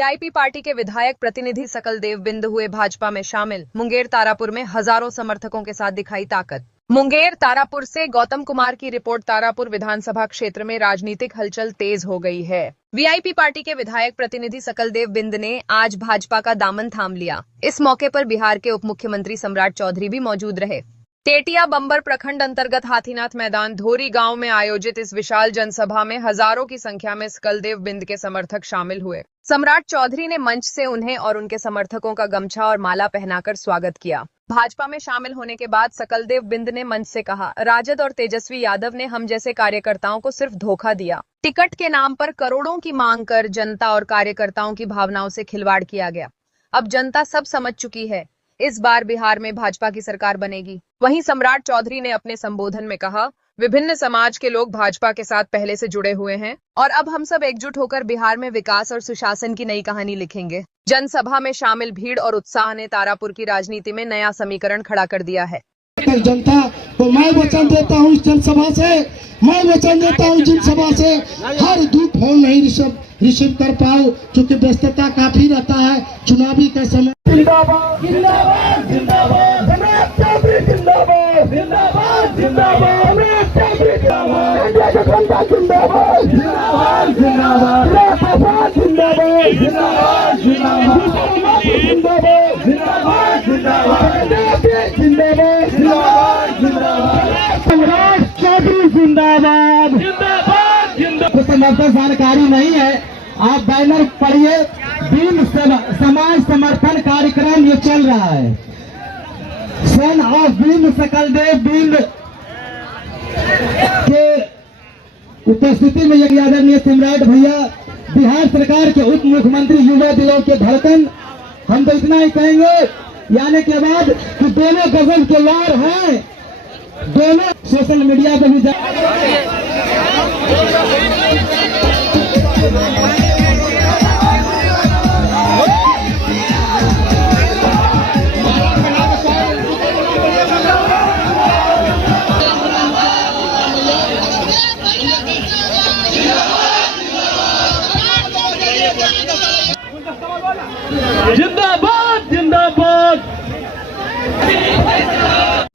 VIP party के विधायक प्रतिनिधि सकलदेव बिंद हुए भाजपा में शामिल। मुंगेर तारापुर में हजारों समर्थकों के साथ दिखाई ताकत। मुंगेर तारापुर से गौतम कुमार की रिपोर्ट। तारापुर विधानसभा क्षेत्र में राजनीतिक हलचल तेज हो गई है। वीआईपी पार्टी के विधायक प्रतिनिधि सकलदेव बिंद ने आज भाजपा का दामन थाम लिया। इस मौके पर बिहार के उप मुख्यमंत्री सम्राट चौधरी भी मौजूद रहे। टेटिया बंबर प्रखंड अंतर्गत हाथीनाथ मैदान धोरी गांव में आयोजित इस विशाल जनसभा में हजारों की संख्या में सकलदेव बिंद के समर्थक शामिल हुए। सम्राट चौधरी ने मंच से उन्हें और उनके समर्थकों का गमछा और माला पहनाकर स्वागत किया। भाजपा में शामिल होने के बाद सकलदेव बिंद ने मंच से कहा, राजद और तेजस्वी यादव ने हम जैसे कार्यकर्ताओं को सिर्फ धोखा दिया। टिकट के नाम पर करोड़ों की मांग कर जनता और कार्यकर्ताओं की भावनाओं से खिलवाड़ किया गया। अब जनता सब समझ चुकी है, इस बार बिहार में भाजपा की सरकार बनेगी। वहीं सम्राट चौधरी ने अपने संबोधन में कहा, विभिन्न समाज के लोग भाजपा के साथ पहले से जुड़े हुए हैं और अब हम सब एकजुट होकर बिहार में विकास और सुशासन की नई कहानी लिखेंगे। जनसभा में शामिल भीड़ और उत्साह ने तारापुर की राजनीति में नया समीकरण खड़ा कर दिया है। जनता को मैं वचन देता हूँ इस जनसभा से, मैं वचन देता हूँ जनसभा से हर दो फोन नहीं रिसीव कर पाऊँ, क्योंकि व्यस्तता काफी रहता है चुनावी का समय। जिंदाबाद जिंदाबाद जिंदाबाद सम्राट चौधरी जिंदाबाद जिंदाबाद जिंदाबाद सम्राट चौधरी जिंदाबाद जिंदाबाद जिंदाबाद जिंदाबाद जिंदाबाद जिंदाबाद जिंदाबाद जिंदाबाद जिंदाबाद जिंदाबाद जिंदाबाद सम्राट चौधरी जिंदाबाद जिंदाबाद जिंदाबाद। समर्थन जानकारी नहीं है, आप बैनर पढ़िए। भीम समाज समर्थन कार्यक्रम ये चल रहा है। सन ऑफ भीम सकलदेव बिंद के उपस्थिति में एक आदरणीय सम्राट भैया बिहार सरकार के उप मुख्यमंत्री, युवा दिलों के धड़कन। हम तो इतना ही कहेंगे यानी के बाद कि दोनों गजल के लार हैं, दोनों सोशल मीडिया पर भी जिंदाबाद जिंदाबाद।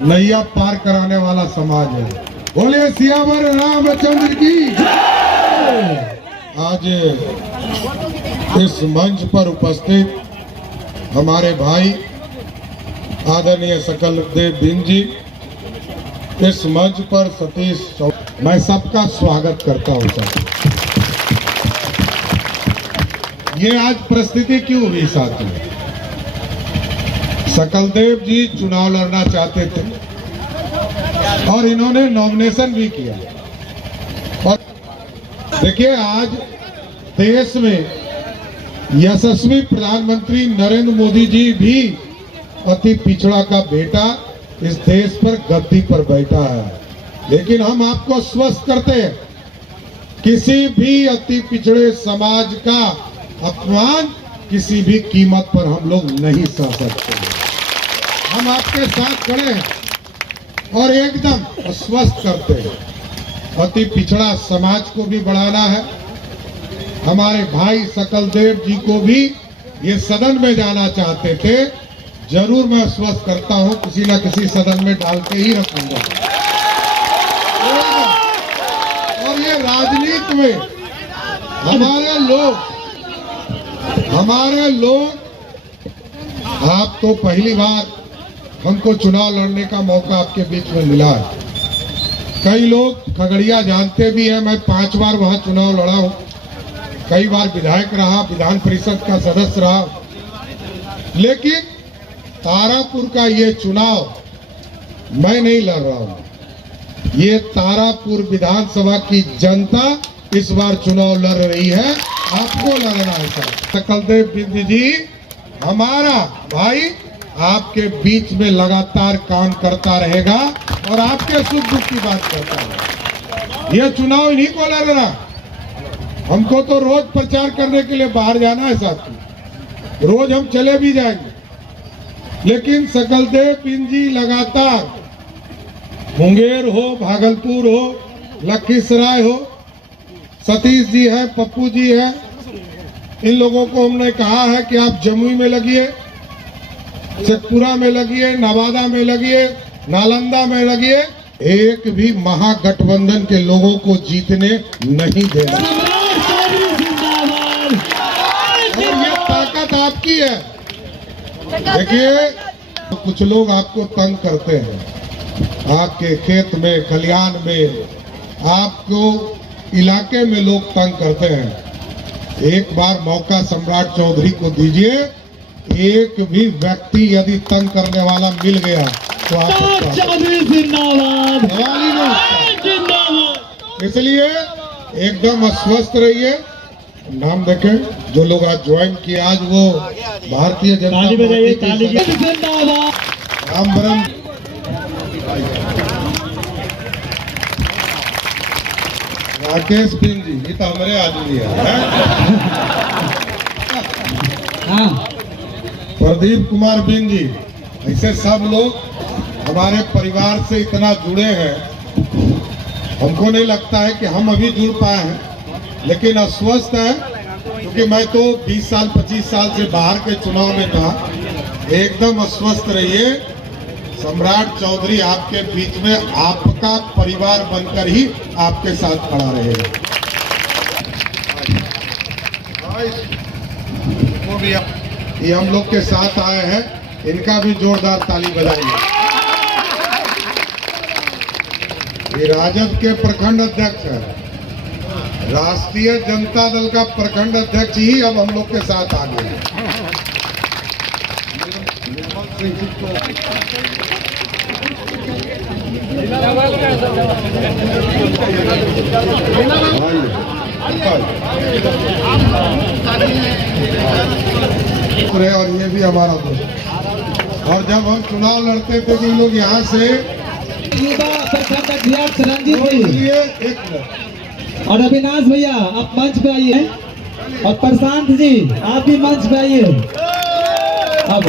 नैया पार कराने वाला समाज है। बोले सियावर रामचंद्र की। आज इस मंच पर उपस्थित हमारे भाई आदरणीय सकलदेव बिंद जी, इस मंच पर सतीश, मैं सबका स्वागत करता हूं सर। ये आज परिस्थिति क्यों हुई साथी? सकलदेव जी चुनाव लड़ना चाहते थे और इन्होंने नॉमिनेशन भी किया। और देखिए, आज देश में यशस्वी प्रधानमंत्री नरेंद्र मोदी जी भी अति पिछड़ा का बेटा इस देश पर गद्दी पर बैठा है, लेकिन हम आपको स्वस्थ करते हैं, किसी भी अति पिछड़े समाज का अपमान किसी भी कीमत पर हम लोग नहीं सह सकते। हम आपके साथ खड़े हैं और एकदम स्वस्थ करते हैं। अति पिछड़ा समाज को भी बढ़ाना है। हमारे भाई सकलदेव जी को भी ये सदन में जाना चाहते थे, जरूर मैं स्वस्थ करता हूं, किसी न किसी सदन में डाल के ही रखूंगा। और ये राजनीति में हमारे लोग आप तो पहली बार हमको चुनाव लड़ने का मौका आपके बीच में मिला है। कई लोग खगड़िया जानते भी हैं, मैं 5 बार वहां चुनाव लड़ा हूं, कई बार विधायक रहा, विधान परिषद का सदस्य रहा, लेकिन तारापुर का ये चुनाव मैं नहीं लड़ रहा हूं। ये तारापुर विधानसभा की जनता इस बार चुनाव लड़ रही है, आपको लड़ना है सर। सकलदेव बिंद जी हमारा भाई आपके बीच में लगातार काम करता रहेगा और आपके सुख दुख की बात करता है। यह चुनाव इन्हीं को लड़ना, हमको तो रोज प्रचार करने के लिए बाहर जाना है साथी, रोज हम चले भी जाएंगे, लेकिन सकलदेव बिंद जी लगातार मुंगेर हो, भागलपुर हो, लखीसराय हो, सतीश जी हैं, पप्पू जी हैं, इन लोगों को हमने कहा है कि आप जमुई में लगिए, शेखपुरा में लगिए, नवादा में लगिए, नालंदा में लगिए, एक भी महागठबंधन के लोगों को जीतने नहीं देना। और ये ताकत आपकी है। देखिए, कुछ लोग आपको तंग करते हैं, आपके खेत में, खलिहान में, आपको इलाके में लोग तंग करते हैं। एक बार मौका सम्राट चौधरी को दीजिए। एक भी व्यक्ति यदि तंग करने वाला मिल गया तो आप सवाल ही नहीं उठता। इसलिए एकदम अस्वस्थ रहिए। नाम देखें, जो लोग आज ज्वाइन किए, आज वो भारतीय जनता पार्टी के रामबरम राकेश सिंह जी, ये तो हमारे आदमी है। प्रदीप कुमार बिन जी, ऐसे सब लोग हमारे परिवार से इतना जुड़े हैं, हमको नहीं लगता है कि हम अभी जुड़ पाए हैं, लेकिन अस्वस्थ है क्योंकि मैं तो 20 साल 25 साल से बाहर के चुनाव में था। एकदम अस्वस्थ रहिए। सम्राट चौधरी आपके बीच में आपका परिवार बनकर ही आपके साथ खड़ा रहेगा। वो भी ये हम लोग के साथ आए हैं, इनका भी जोरदार ताली बजाइए। ये राजद के प्रखंड अध्यक्ष है, राष्ट्रीय जनता दल का प्रखंड अध्यक्ष ही अब हम लोग के साथ आ गए हैं। निर्मल सिंह जी को और ये भी हमारा दोस्त। और जब हम चुनाव लड़ते थे तो लोग यहाँ से रंजीत जी एक और अविनाश भैया आप मंच पे आइए, और प्रशांत जी आप भी मंच पे आइए। अब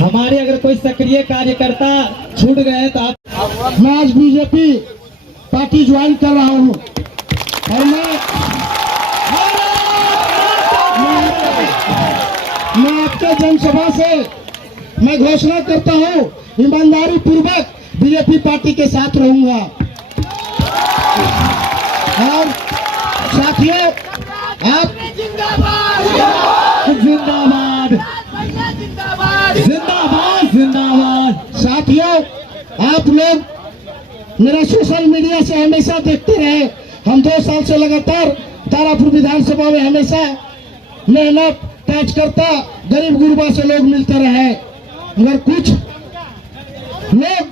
हमारे अगर कोई सक्रिय कार्यकर्ता छूट गए तो आप। मैं आज बीजेपी पार्टी ज्वाइन कर रहा हूँ और मैं आपके जनसभा से मैं घोषणा करता हूँ, ईमानदारी पूर्वक बीजेपी पार्टी के साथ रहूंगा। और साथियों, आप जिंदाबाद जिंदाबाद जिंदाबाद। साथियों, आप लोग मेरा सोशल मीडिया से हमेशा देखते रहे। हम 2 साल से लगातार तारापुर विधानसभा में हमेशा मेहनत कार्यकर्ता गरीब गुरबा से लोग मिलते रहे, मगर कुछ लोग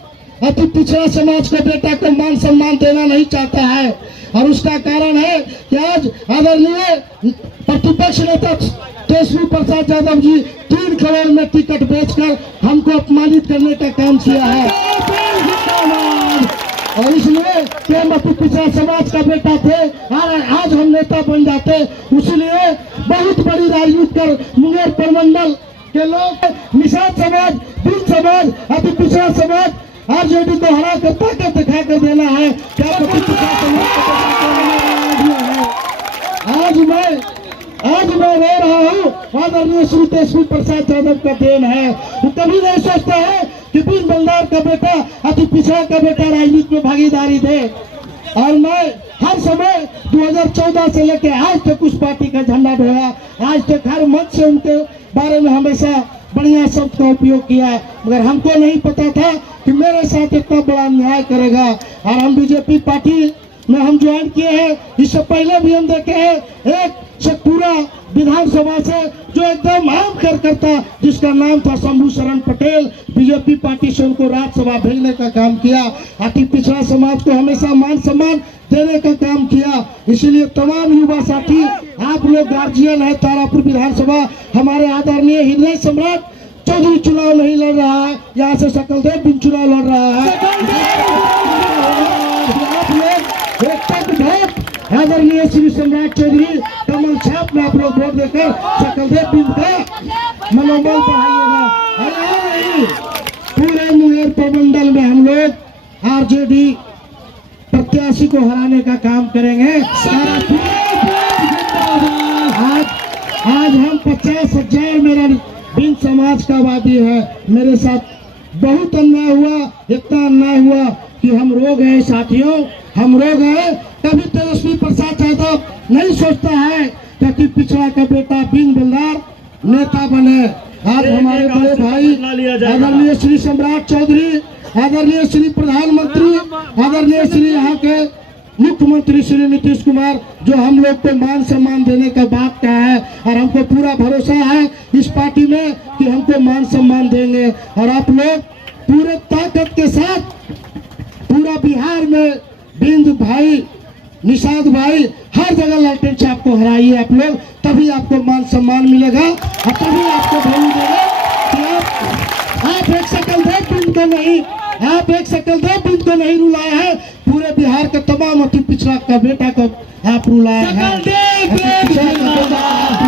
अति पिछड़ा समाज के बेटा को मान सम्मान देना नहीं चाहता है। और उसका कारण है कि आज आदरणीय प्रतिपक्ष नेता तेजस्वी प्रसाद यादव जी 3 करोड़ में टिकट बेचकर हमको अपमानित करने का काम किया है। और इसलिए कि हम अति पिछड़ा समाज का बेटा थे और आज हम नेता बन जाते, इसलिए बहुत बड़ी राजनीति कर मुंगेर प्रमंडल के लोग निषाद समाज, बिन समाज, अति पिछड़ा समाज आरजेडी को हरा कर ताकत दिखा कर देना है। क्या अति पिछड़ा समाज आज मैं रो रहा हूँ, आदरणीय श्री तेजस्वी प्रसाद यादव का देन है। वो कभी नहीं सोचता है कि बिन बलदार का बेटा, अति पिछड़ा का बेटा राजनीति में भागीदारी दे। और मैं हर समय 2014 से लेकर आज तक उस पार्टी का झंडा ढोया, आज तक हर मंच से उनके बारे में हमेशा बढ़िया शब्द का उपयोग किया, मगर हमको नहीं पता था कि मेरे साथ इतना बड़ा अन्याय करेगा। और हम बीजेपी पार्टी में हम ज्वाइन किए हैं। इससे पहले भी हम देखे हैं एक शेखपुरा विधानसभा से जो एकदम आम कार्यकर्ता जिसका नाम था शंभू शरण पटेल, बीजेपी पार्टी से उनको राज्यसभा भेजने का काम किया। अति पिछड़ा समाज को हमेशा मान सम्मान देने का काम किया। इसीलिए तमाम युवा साथी, आप लोग गार्जियन है, तारापुर विधानसभा हमारे आदरणीय हृदय सम्राट चौधरी चुनाव नहीं लड़ रहा है, यहाँ से सकलदेव बिन चुनाव लड़ रहा है। आप लोग आदरणीय श्री सम्राट चौधरी कमल छाप में आप लोग वोट देकर सकलदेव बिन का मनोबल बढ़ाइएगा। पूरे मुंगेर प्रमंडल में हम लोग आरजेडी प्रत्याशी प्रत्याशी को हराने का काम करेंगे। आज हम 50,000 मेरा बिन समाज का वादी है। मेरे साथ बहुत अन्याय हुआ, इतना अन्याय हुआ कि हम रो गए साथियों, हम रो गए। कभी तेजस्वी प्रसाद यादव नहीं सोचता है कि पिछड़ा का बेटा बिन बिल्दार नेता बने। आज हमारे बड़े भाई आदरणीय श्री सम्राट चौधरी, आदरणीय श्री प्रधानमंत्री, आदरणीय श्री यहाँ के मुख्यमंत्री श्री नीतीश कुमार जो हम लोग को मान सम्मान देने का बात कहा है, और हमको पूरा भरोसा है इस पार्टी में कि हमको मान सम्मान देंगे। और आप लोग पूरे ताकत के साथ पूरा बिहार में बिंद भाई, निषाद भाई, हर जगह लालटेन छाप को हराइए आप लोग, तभी आपको मान सम्मान मिलेगा और तभी आपको वैल्यू देगा कि आप एक सकल देव बिंद को नहीं, आप एक सकल देव बिंद को नहीं रुलाया है, पूरे बिहार के तमाम अति पिछड़ा का बेटा को आप रुलाया है।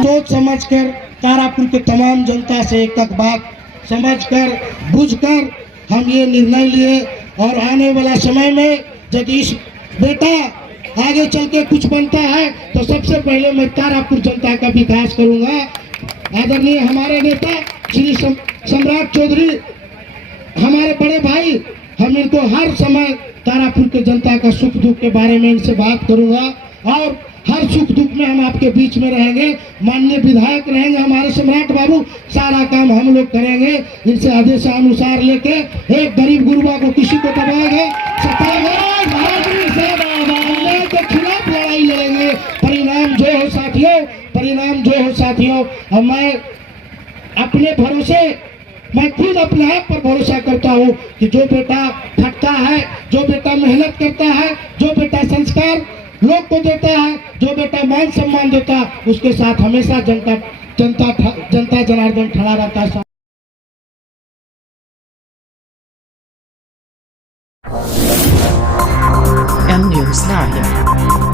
सोच समझ कर तारापुर के तमाम जनता से एक तक बात समझ कर बुझ कर हम ये निर्णय लिए, और आने वाला समय में यदि इस बेटा आगे चल के कुछ बनता है तो सबसे पहले मैं तारापुर जनता का विकास करूंगा। आदरणीय हमारे नेता श्री सम्राट चौधरी, हमारे बड़े भाई, हम इनको हर समय तारापुर के जनता का सुख दुख के बारे में इनसे बात करूंगा, और हर सुख दुख में हम आपके बीच में रहेंगे। माननीय विधायक रहेंगे हमारे सम्राट बाबू, सारा काम हम लोग करेंगे। इनसे आदेशानुसार लेके एक गरीब गुरुबा को किसी को दबाएंगे, सताएंगे, के खिलाफ लड़ाई लड़ेंगे। परिणाम जो हो साथियों, परिणाम जो हो साथियों, और मैं अपने भरोसे, मैं खुद अपने आप पर भरोसा करता हूँ कि जो बेटा थकता है, जो बेटा मेहनत करता है, जो बेटा संस्कार लोग को देता है, जो बेटा मान सम्मान देता है, उसके साथ हमेशा जनता जनार्दन खड़ा रहता है। M News Live.